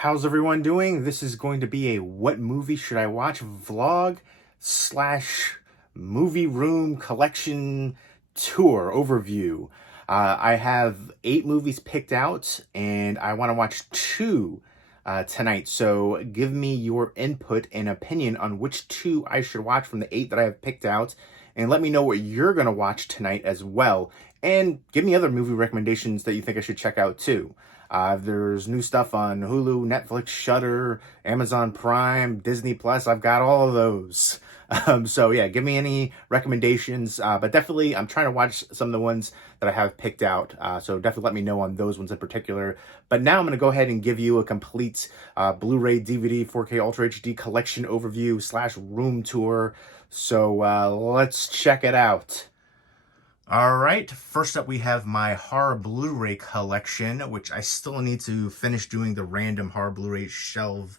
How's everyone doing? This is going to be a what movie should I watch vlog slash movie room collection tour overview. I have 8 movies picked out and I want to watch 2 tonight. So give me your input and opinion on which 2 I should watch from the 8 that I have picked out. And let me know what you're going to watch tonight as well. And give me other movie recommendations that you think I should check out too. There's new stuff on Hulu, Netflix, Shudder, Amazon Prime, Disney Plus. I've got all of those. So yeah, give me any recommendations. But definitely, I'm trying to watch some of the ones that I have picked out. So definitely let me know on those ones in particular. But now I'm going to go ahead and give you a complete Blu-ray, DVD, 4K Ultra HD collection overview / room tour. So let's check it out. All right, first up we have my horror Blu-ray collection, which I still need to finish doing the random horror Blu-ray shelf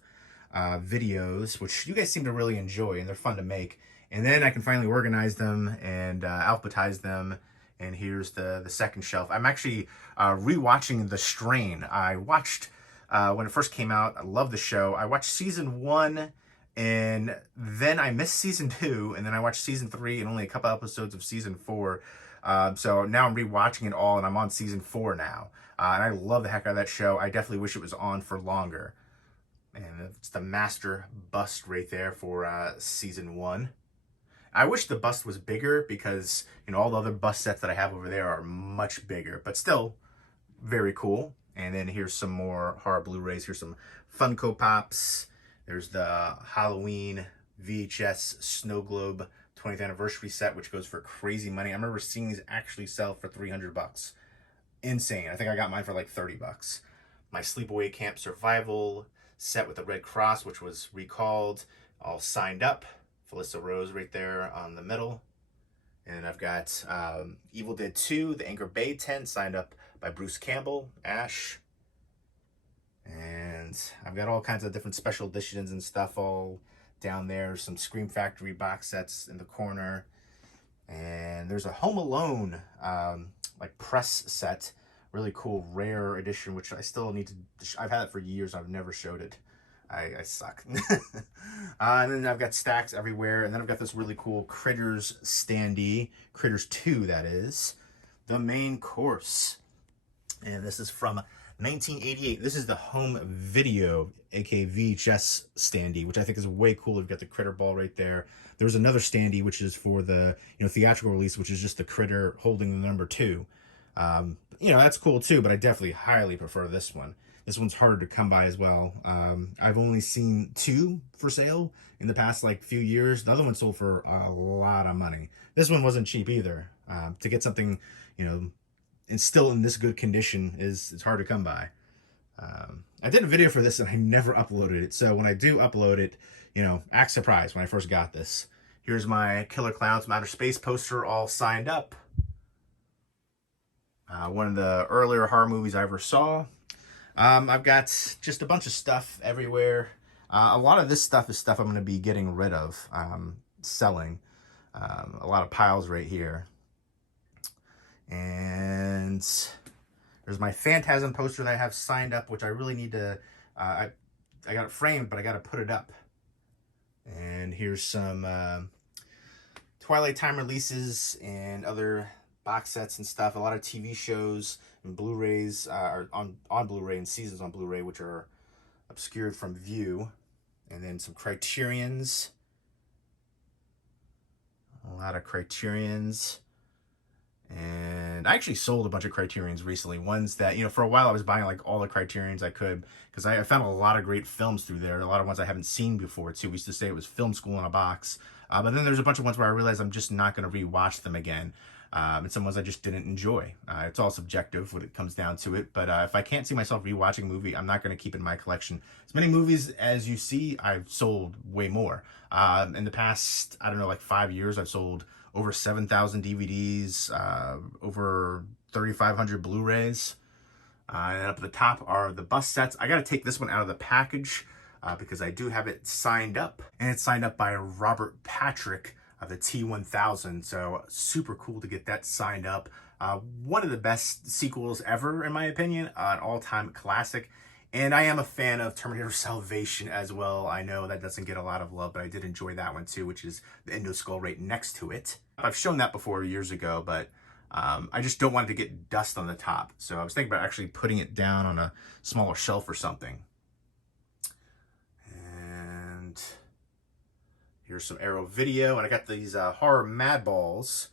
videos, which you guys seem to really enjoy, and they're fun to make. And then I can finally organize them and alphabetize them. And here's the second shelf. I'm actually rewatching The Strain. I watched, when it first came out, I love the show. I watched season 1, and then I missed season 2, and then I watched season 3 and only a couple episodes of season 4. So now I'm rewatching it all, and I'm on season 4 now. And I love the heck out of that show. I definitely wish it was on for longer. And it's the master bust right there for season 1. I wish the bust was bigger because, you know, all the other bust sets that I have over there are much bigger, but still very cool. And then here's some more horror Blu-rays. Here's some Funko Pops. There's the Halloween VHS Snow Globe 20th anniversary set, which goes for crazy money. I remember seeing these actually sell for $300. Insane. I think I got mine for like $30. My Sleepaway Camp Survival set with the Red Cross, which was recalled, all signed up. Felissa Rose right there on the middle. And I've got Evil Dead 2, the Anchor Bay tent, signed up by Bruce Campbell, Ash. And I've got all kinds of different special editions and stuff all down there. Some Scream Factory box sets in the corner. And there's a Home Alone like press set. Really cool rare edition, which I still need to... I've had it for years. I've never showed it. I suck. And then I've got stacks everywhere. And then I've got this really cool Critters standee. Critters 2, that is. The main course. And this is from 1988. This is the home video, aka VHS standee, which I think is way cool. We've got the Critter ball right there. There's another standee, which is for the theatrical release, which is just the Critter holding the number 2. That's cool too, but I definitely highly prefer this one. This one's harder to come by as well. I've only seen 2 for sale in the past few years. The other one sold for a lot of money. This one wasn't cheap either. To get something, and still in this good condition it's hard to come by. I did a video for this and I never uploaded it. So when I do upload it, act surprised when I first got this. Here's my Killer Clowns from Outer Space poster all signed up. One of the earlier horror movies I ever saw. I've got just a bunch of stuff everywhere. A lot of this stuff is stuff I'm going to be getting rid of, selling. A lot of piles right here. And there's my Phantasm poster that I have signed up, which I really need to... I got it framed, but I got to put it up. And here's some Twilight Time releases and other box sets and stuff. A lot of TV shows and Blu-rays are on Blu-ray and seasons on Blu-ray, which are obscured from view. And then some Criterions. A lot of Criterions. And I actually sold a bunch of Criterions recently. Ones that, for a while I was buying all the Criterions I could, because I found a lot of great films through there. A lot of ones I haven't seen before too. We used to say it was film school in a box. But then there's a bunch of ones where I realized I'm just not going to rewatch them again. And some ones I just didn't enjoy. It's all subjective when it comes down to it. But if I can't see myself rewatching a movie, I'm not going to keep it in my collection. As many movies as you see, I've sold way more. In the past, 5 years, I've sold over 7,000 DVDs, over 3,500 Blu-rays. And up at the top are the bus sets. I got to take this one out of the package because I do have it signed up. And it's signed up by Robert Patrick of the T-1000. So super cool to get that signed up. One of the best sequels ever, in my opinion. An all-time classic. And I am a fan of Terminator Salvation as well. I know that doesn't get a lot of love, but I did enjoy that one too, which is the endo skull right next to it. I've shown that before years ago, but I just don't want it to get dust on the top. So I was thinking about actually putting it down on a smaller shelf or something. And here's some Arrow video. And I got these horror mad balls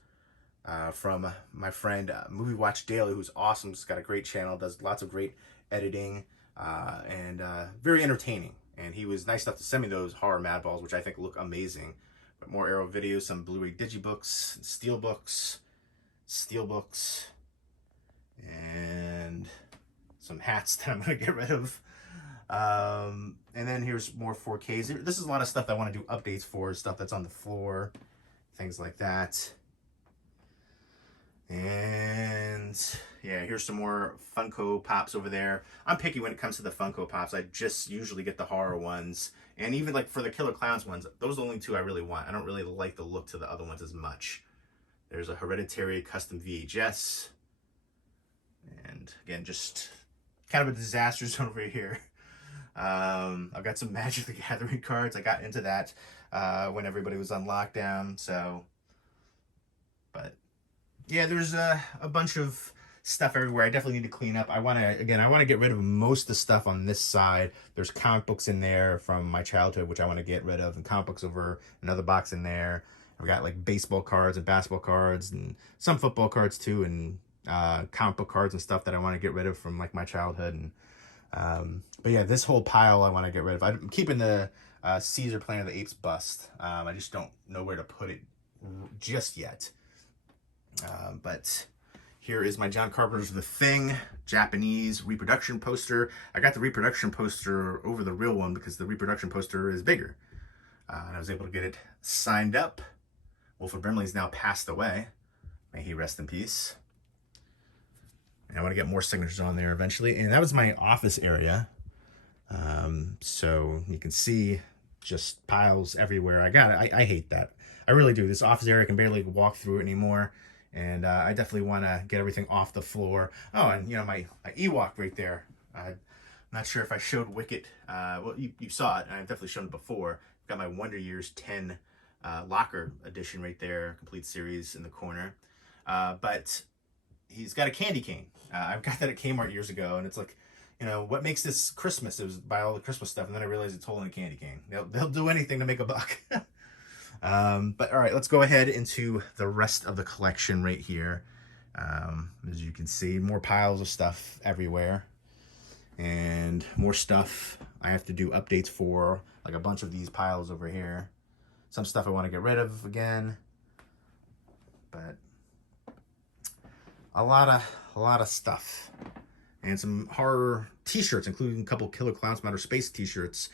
from my friend Movie Watch Daily, who's awesome. He's got a great channel, does lots of great editing, and very entertaining. And he was nice enough to send me those horror mad balls, which I think look amazing. But more Arrow videos, some Blu-ray digibooks, steelbooks, and some hats that I'm gonna get rid of. And then here's more 4Ks. This is a lot of stuff that I want to do updates for, stuff that's on the floor, things like that. And yeah, here's some more Funko Pops over there. I'm picky when it comes to the Funko Pops. I just usually get the horror ones. And even like for the Killer Clowns ones, those are the only two I really want. I don't really like the look to the other ones as much. There's a Hereditary custom VHS. And again, just kind of a disaster zone over here. I've got some Magic the Gathering cards. I got into that when everybody was on lockdown. So, but yeah, there's a bunch of stuff everywhere. I definitely need to clean up. I want to get rid of most of the stuff on this side. There's comic books in there from my childhood, which I want to get rid of, and comic books over another box in there. I've got like baseball cards and basketball cards and some football cards too, and comic book cards and stuff that I want to get rid of from like my childhood. And but yeah, this whole pile I want to get rid of. I'm keeping the Caesar Planet of the Apes bust. I just don't know where to put it just yet. But here is my John Carpenter's The Thing Japanese reproduction poster. I got the reproduction poster over the real one because the reproduction poster is bigger. And I was able to get it signed up. Wilford Brimley's now passed away. May he rest in peace. And I want to get more signatures on there eventually. And that was my office area. So you can see just piles everywhere. I hate that. I really do. This office area, I can barely walk through it anymore. And I definitely want to get everything off the floor. Oh, and you know, my Ewok right there. I'm not sure if I showed Wicket. Well, you saw it, and I've definitely shown it before. I've got my Wonder Years 10 locker edition right there, complete series in the corner. But he's got a candy cane. I got that at Kmart years ago, and it's like, you know, what makes this Christmas? It was buy all the Christmas stuff, and then I realized it's holding a candy cane. They'll do anything to make a buck. But all right, let's go ahead into the rest of the collection right here. As you can see, more piles of stuff everywhere, and more stuff I have to do updates for, like a bunch of these piles over here. Some stuff I want to get rid of again, but a lot of stuff. And some horror t-shirts, including a couple Killer Clowns from Outer Space t-shirts,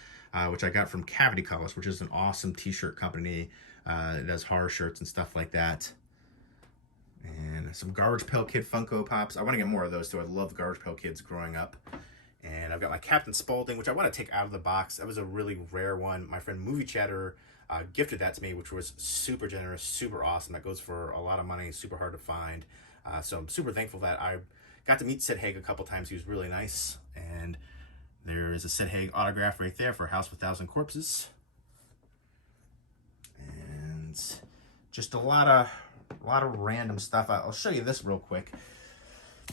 which I got from Cavity Colors, which is an awesome t-shirt company. It does horror shirts and stuff like that. And some Garbage Pail Kid Funko Pops. I want to get more of those too. I love Garbage Pail Kids growing up. And I've got my Captain Spaulding, which I want to take out of the box. That was a really rare one. My friend Movie Chatter gifted that to me, which was super generous, super awesome. That goes for a lot of money, super hard to find. So I'm super thankful that I got to meet Sid Haig a couple times. He was really nice. And there is a Sid Haig autograph right there for House with 1,000 Corpses. And just a lot of random stuff. I'll show you this real quick.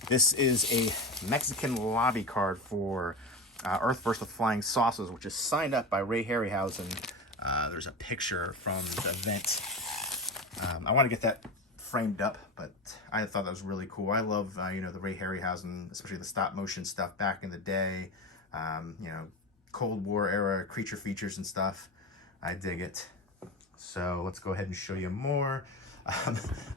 This is a Mexican lobby card for Earth vs. the Flying Saucers, which is signed up by Ray Harryhausen. There's a picture from the event. I want to get that framed up, but I thought that was really cool. I love you know, the Ray Harryhausen, especially the stop motion stuff back in the day. You know, Cold War era creature features and stuff. I dig it. So let's go ahead and show you more.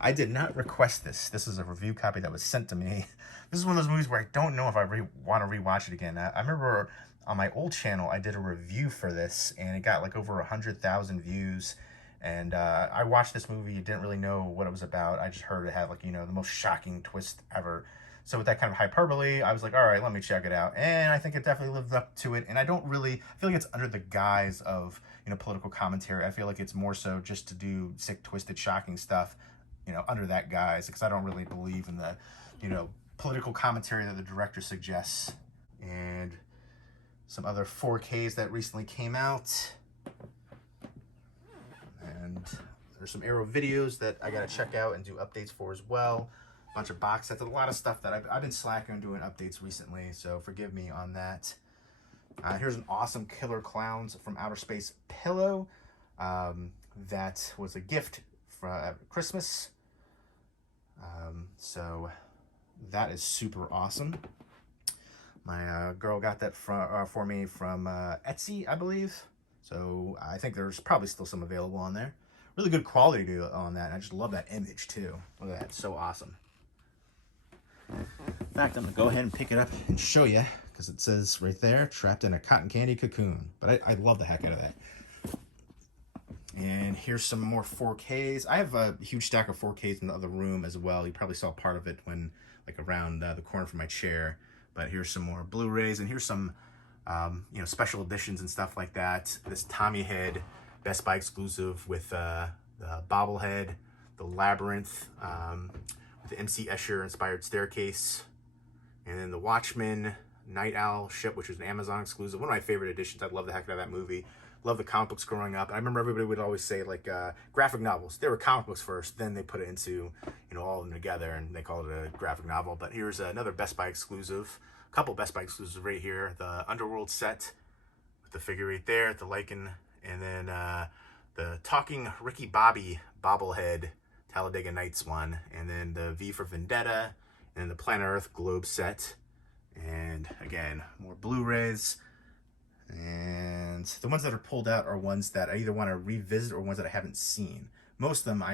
I did not request this. This is a review copy that was sent to me. This is one of those movies where I don't know if I want to rewatch it again. I remember on my old channel I did a review for this, and it got like over 100,000 views. And I watched this movie, didn't really know what it was about. I just heard it had, like, you know, the most shocking twist ever. So with that kind of hyperbole, I was like, all right, let me check it out. And I think it definitely lived up to it. And I feel like it's under the guise of, you know, political commentary. I feel like it's more so just to do sick, twisted, shocking stuff, you know, under that guise. Because I don't really believe in the, you know, political commentary that the director suggests. And some other 4Ks that recently came out. And there's some Arrow videos that I gotta check out and do updates for as well. A bunch of box sets, a lot of stuff that I've been slacking on doing updates recently, so forgive me on that. Here's an awesome Killer Clowns from Outer Space pillow. That was a gift for Christmas. So that is super awesome. My girl got that for me from Etsy, I believe. So I think there's probably still some available on there. Really good quality on that. I just love that image too. Look at that, it's so awesome. In fact, I'm gonna go ahead and pick it up and show you, because it says right there, trapped in a cotton candy cocoon. But I love the heck out of that. And here's some more 4Ks. I have a huge stack of 4Ks in the other room as well. You probably saw part of it when, like, around the corner from my chair. But here's some more Blu-Rays, and here's some, you know, special editions and stuff like that. This Tommy Head Best Buy exclusive with the bobblehead, the Labyrinth, with the MC Escher inspired staircase, and then the Watchmen Night Owl ship, which was an Amazon exclusive. One of my favorite editions. I love the heck out of that movie. Love the comic books growing up. And I remember everybody would always say, like, graphic novels. They were comic books first, then they put it into, you know, all of them together, and they called it a graphic novel. But here's another Best Buy exclusive. A couple Best Buy exclusives right here. The Underworld set with the figure right there, the Lycan, and then the Talking Ricky Bobby bobblehead Talladega Nights one, and then the V for Vendetta, and then the Planet Earth Globe set. And again, more Blu-Rays. And the ones that are pulled out are ones that I either want to revisit or ones that I haven't seen. Most of them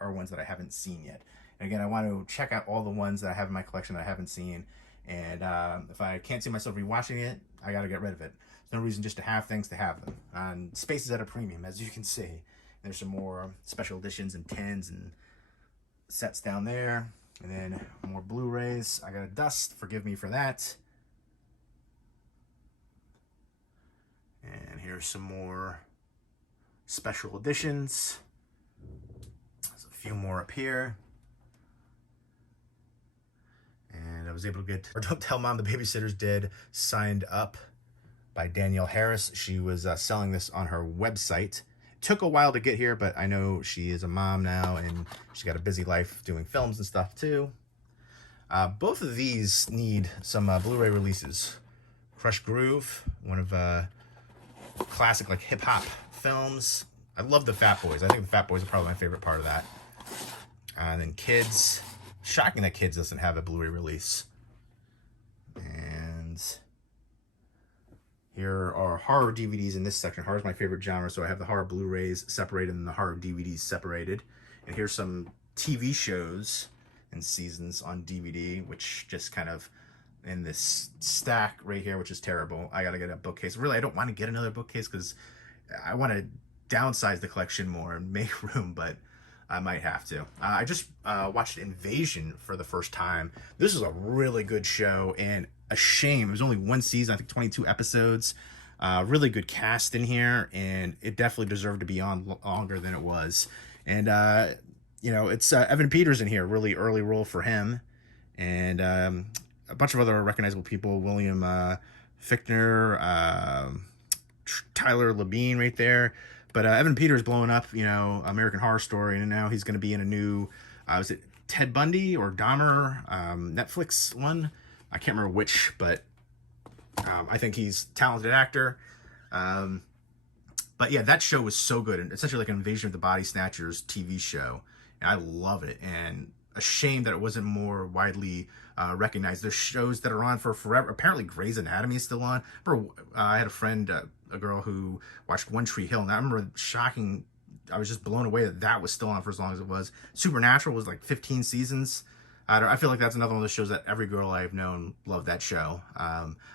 are ones that I haven't seen yet. And again, I want to check out all the ones that I have in my collection that I haven't seen. And if I can't see myself rewatching it, I got to get rid of it. There's no reason just to have things to have them. And space is at a premium, as you can see. There's some more special editions and tins and sets down there. And then more Blu-Rays. I got a dust. Forgive me for that. And here's some more special editions. There's a few more up here. And I was able to get, or Don't Tell Mom the Babysitter's Dead, Signed Up by Danielle Harris. She was selling this on her website. It took a while to get here, but I know she is a mom now and she's got a busy life doing films and stuff too. Both of these need some Blu-ray releases. Crush Groove, one of classic, like, hip-hop films. I love the Fat Boys. I think the Fat Boys are probably my favorite part of that. And then Kids. Shocking that Kids doesn't have a Blu-ray release. And here are horror DVDs in this section. Horror is my favorite genre, so I have the horror Blu-rays separated and the horror DVDs separated. And here's some TV shows and seasons on DVD, which just kind of in this stack right here, which is terrible. I gotta get a bookcase. Really, I don't want to get another bookcase because I want to downsize the collection more and make room, but I might have to. I just watched Invasion for the first time. This is a really good show, and a shame. It was only one season, I think 22 episodes. Really good cast in here, and it definitely deserved to be on longer than it was. And, you know, it's Evan Peters in here, really early role for him. And a bunch of other recognizable people, William Fichtner, Tyler Labine right there. But Evan Peters blowing up, you know, American Horror Story, and now he's going to be in a new, was it Ted Bundy or Dahmer Netflix one? I can't remember which, but I think he's a talented actor. But yeah, that show was so good. And it's essentially like an Invasion of the Body Snatchers TV show. And I love it. And a shame that it wasn't more widely recognized. There's shows that are on for forever. Apparently Grey's Anatomy is still on. I had a friend, a girl who watched One Tree Hill, and I remember I was just blown away that was still on for as long as it was. Supernatural was like 15 seasons. I feel like that's another one of those shows that every girl I've known loved that show.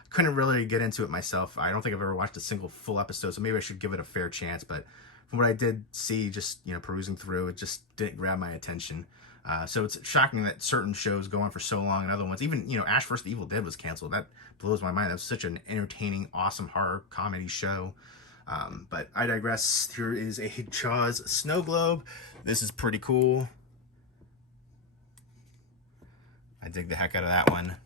Couldn't really get into it myself. I don't think I've ever watched a single full episode, so maybe I should give it a fair chance. But from what I did see, just, you know, perusing through, it just didn't grab my attention. So it's shocking that certain shows go on for so long, and other ones, even, you know, Ash vs. the Evil Dead was canceled. That blows my mind. That was such an entertaining, awesome horror comedy show. But I digress. Here is a Jaws snow globe. This is pretty cool. I dig the heck out of that one.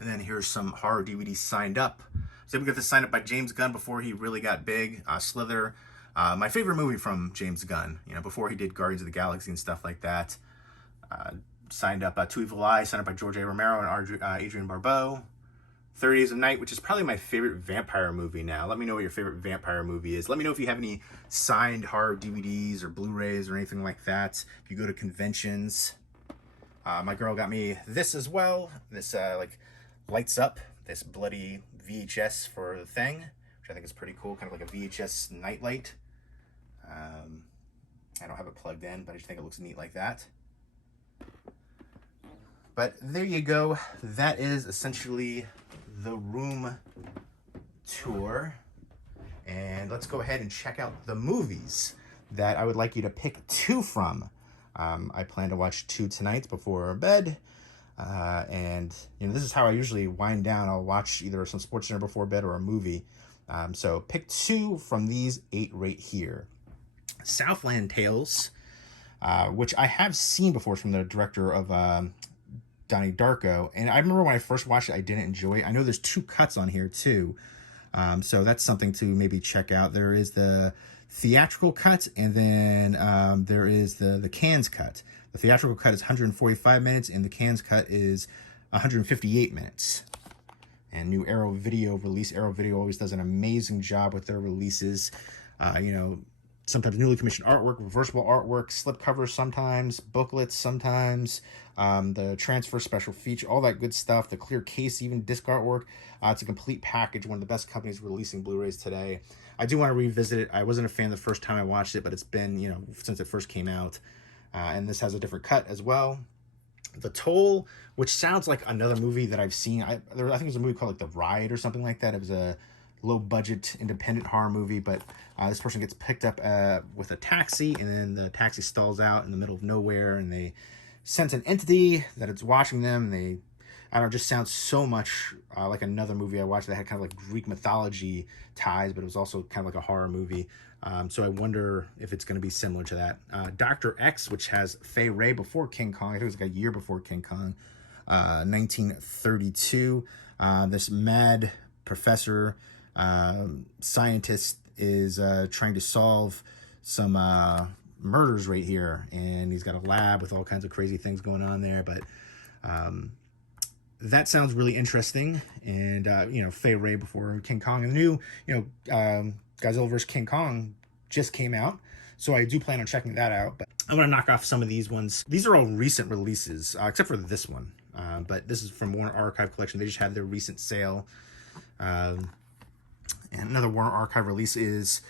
And then here's some horror DVDs signed up was able to get this signed up by James Gunn before he really got big. Slither, my favorite movie from James Gunn, you know, before he did Guardians of the Galaxy and stuff like that. Signed up Two Evil Eyes, signed up by George A. Romero and Adrian Barbeau. 30 Days of Night, which is probably my favorite vampire movie now. Let me know what your favorite vampire movie is. Let me know if you have any signed horror DVDs or Blu-rays or anything like that. If you go to conventions. My girl got me this as well. This like lights up, this bloody VHS for the thing, which I think is pretty cool. Kind of like a VHS nightlight. I don't have it plugged in, but I just think it looks neat like that. But there you go. That is essentially the room tour. And let's go ahead and check out the movies that I would like you to pick 2 from. I plan to watch 2 tonight before bed. And, you know, this is how I usually wind down. I'll watch either some sports center before bed or a movie. So pick 2 from these 8 right here. Southland Tales, which I have seen before from the director of Donnie Darko. And I remember when I first watched it, I didn't enjoy it. I know there's 2 cuts on here too. So that's something to maybe check out. There is the theatrical cut, and then there is the Cannes cut. The theatrical cut is 145 minutes, and the Cannes cut is 158 minutes. And new Arrow Video release. Arrow Video always does an amazing job with their releases. You know, sometimes newly commissioned artwork, reversible artwork, slipcovers sometimes, booklets sometimes, the transfer special feature, all that good stuff, the clear case, even disc artwork. It's a complete package, one of the best companies releasing Blu-rays today. I do want to revisit it. I wasn't a fan the first time I watched it, but it's been, you know, since it first came out. And this has a different cut as well. The Toll, which sounds like another movie that I've seen. I think there's a movie called like The Ride or something like that. It was a low-budget independent horror movie, but this person gets picked up with a taxi, and then the taxi stalls out in the middle of nowhere, and they sense an entity that it's watching them. They, I don't know, just sounds so much like another movie I watched that had kind of like Greek mythology ties, but it was also kind of like a horror movie. So I wonder if it's going to be similar to that. Dr. X, which has Fay Wray before King Kong. I think it was like a year before King Kong, 1932. This mad professor scientist is trying to solve some murders right here, and he's got a lab with all kinds of crazy things going on there. But that sounds really interesting. And you know, Fay Wray before King Kong, and the new, you know, Godzilla vs. King Kong just came out, so I do plan on checking that out. But I'm gonna knock off some of these ones. These are all recent releases, except for this one. But this is from Warner Archive Collection. They just had their recent sale. And another Warner Archive release is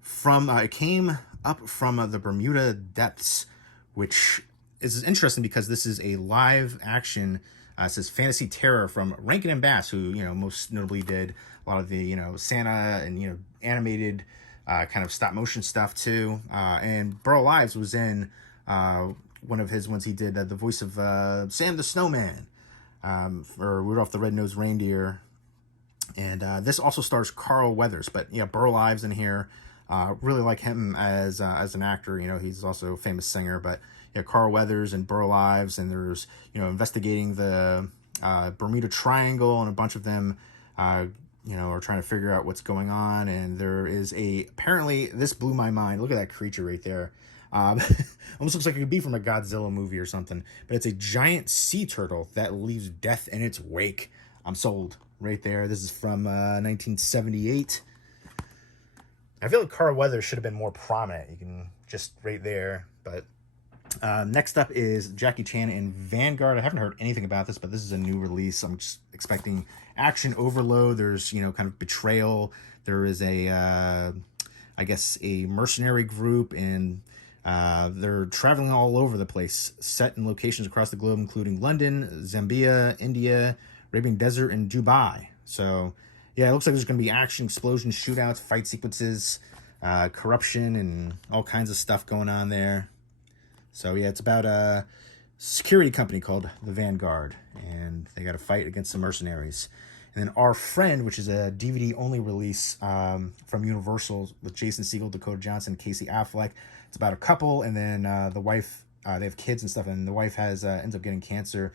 from, it came up from the Bermuda Depths, which is interesting because this is a live action, it says fantasy terror from Rankin and Bass, who, you know, most notably did a lot of the, you know, Santa and, you know, animated kind of stop motion stuff too. And Burl Ives was in one of his ones. He did the voice of Sam the Snowman, or Rudolph the Red-Nosed Reindeer. And this also stars Carl Weathers, but yeah, Burl Ives in here. Really like him as an actor. You know, he's also a famous singer. But yeah, Carl Weathers and Burl Ives, and there's, you know, investigating the Bermuda Triangle, and a bunch of them, you know, are trying to figure out what's going on. And there is apparently, this blew my mind. Look at that creature right there. Almost looks like it could be from a Godzilla movie or something. But it's a giant sea turtle that leaves death in its wake. I'm sold. Right there. This is from 1978. I feel like Carl Weathers should have been more prominent. You can just right there. But next up is Jackie Chan in Vanguard. I haven't heard anything about this, but this is a new release. I'm just expecting action overload. There's, you know, kind of betrayal. There is a, I guess, a mercenary group, and they're traveling all over the place, set in locations across the globe, including London, Zambia, India, Arabian Desert, and Dubai. So yeah, it looks like there's going to be action, explosions, shootouts, fight sequences, corruption, and all kinds of stuff going on there. So yeah, it's about a security company called the Vanguard, and they got to fight against some mercenaries. And then Our Friend, which is a DVD-only release from Universal with Jason Segel, Dakota Johnson, Casey Affleck. It's about a couple, and then the wife, they have kids and stuff, and the wife has ends up getting cancer.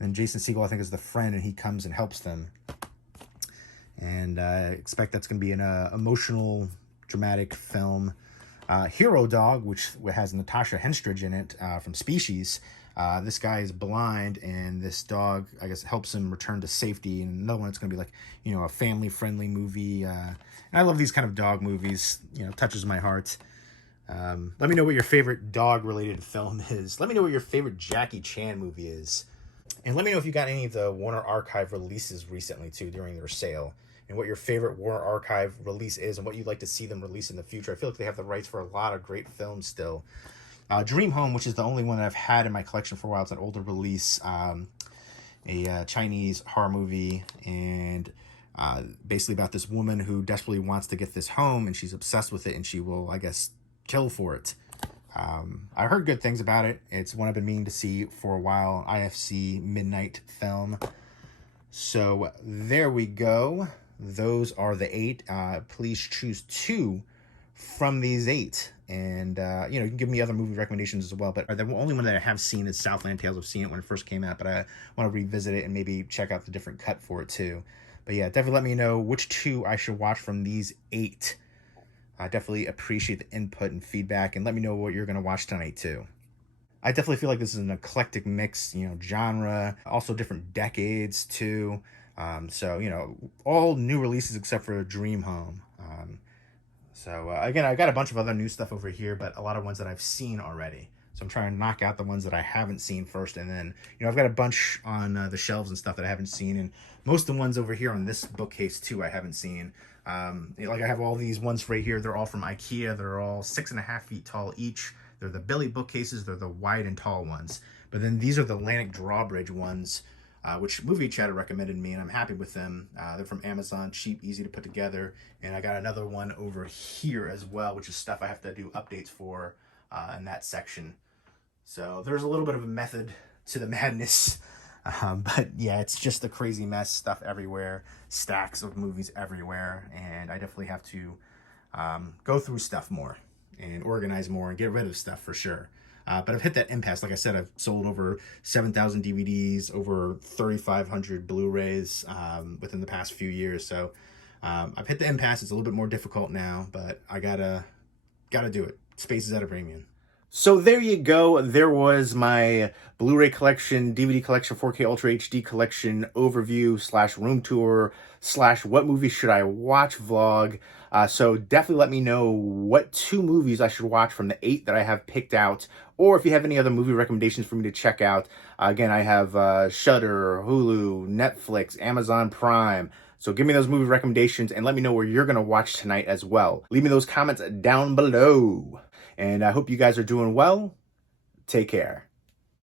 And Jason Segel, I think, is the friend, and he comes and helps them. and I expect that's going to be an emotional, dramatic film. Hero Dog, which has Natasha Henstridge in it from Species. This guy is blind, and this dog, I guess, helps him return to safety. And another one that's going to be like, a family-friendly movie. And I love these kind of dog movies. Touches my heart. Let me know what your favorite dog-related film is. Let me know what your favorite Jackie Chan movie is. And let me know if you got any of the Warner Archive releases recently, too, during their sale. And what your favorite Warner Archive release is and what you'd like to see them release in the future. I feel like they have the rights for a lot of great films still. Dream Home, which is the only one that I've had in my collection for a while. It's an older release, a Chinese horror movie, and basically about this woman who desperately wants to get this home, and she's obsessed with it, and she will, I guess, kill for it. I heard good things about it. It's one I've been meaning to see for a while. IFC Midnight film. So there we go. Those are the 8. Please choose 2 from these 8. And, you can give me other movie recommendations as well. But the only one that I have seen is Southland Tales. I've seen it when it first came out, but I want to revisit it and maybe check out the different cut for it too. But yeah, definitely let me know which 2 I should watch from these 8. I definitely appreciate the input and feedback, and let me know what you're going to watch tonight too. I definitely feel like this is an eclectic mix, genre, also different decades too. So, all new releases except for Dream Home. Again, I got a bunch of other new stuff over here, but a lot of ones that I've seen already. So I'm trying to knock out the ones that I haven't seen first. And then, I've got a bunch on the shelves and stuff that I haven't seen. And most of the ones over here on this bookcase too, I haven't seen. Like I have all these ones right here. They're all from IKEA. They're all 6.5 feet tall each. They're the Billy bookcases. They're the wide and tall ones. But then these are the Atlantic Drawbridge ones, which Movie Chatter recommended me, and I'm happy with them. They're from Amazon, cheap, easy to put together. And I got another one over here as well, which is stuff I have to do updates for in that section. So there's a little bit of a method to the madness. But yeah, it's just a crazy mess, stuff everywhere, stacks of movies everywhere. And I definitely have to go through stuff more and organize more and get rid of stuff for sure. But I've hit that impasse. Like I said, I've sold over 7,000 DVDs, over 3,500 Blu-Rays within the past few years. So I've hit the impasse. It's a little bit more difficult now, but I gotta do it. Space is at a premium. So there you go. There was my Blu-ray collection, DVD collection, 4K Ultra HD collection overview / room tour / what movie should I watch vlog. So definitely let me know what 2 movies I should watch from the 8 that I have picked out, or if you have any other movie recommendations for me to check out. Again, I have Shudder, Hulu, Netflix, Amazon Prime. So give me those movie recommendations and let me know where you're going to watch tonight as well. Leave me those comments down below. And I hope you guys are doing well. Take care.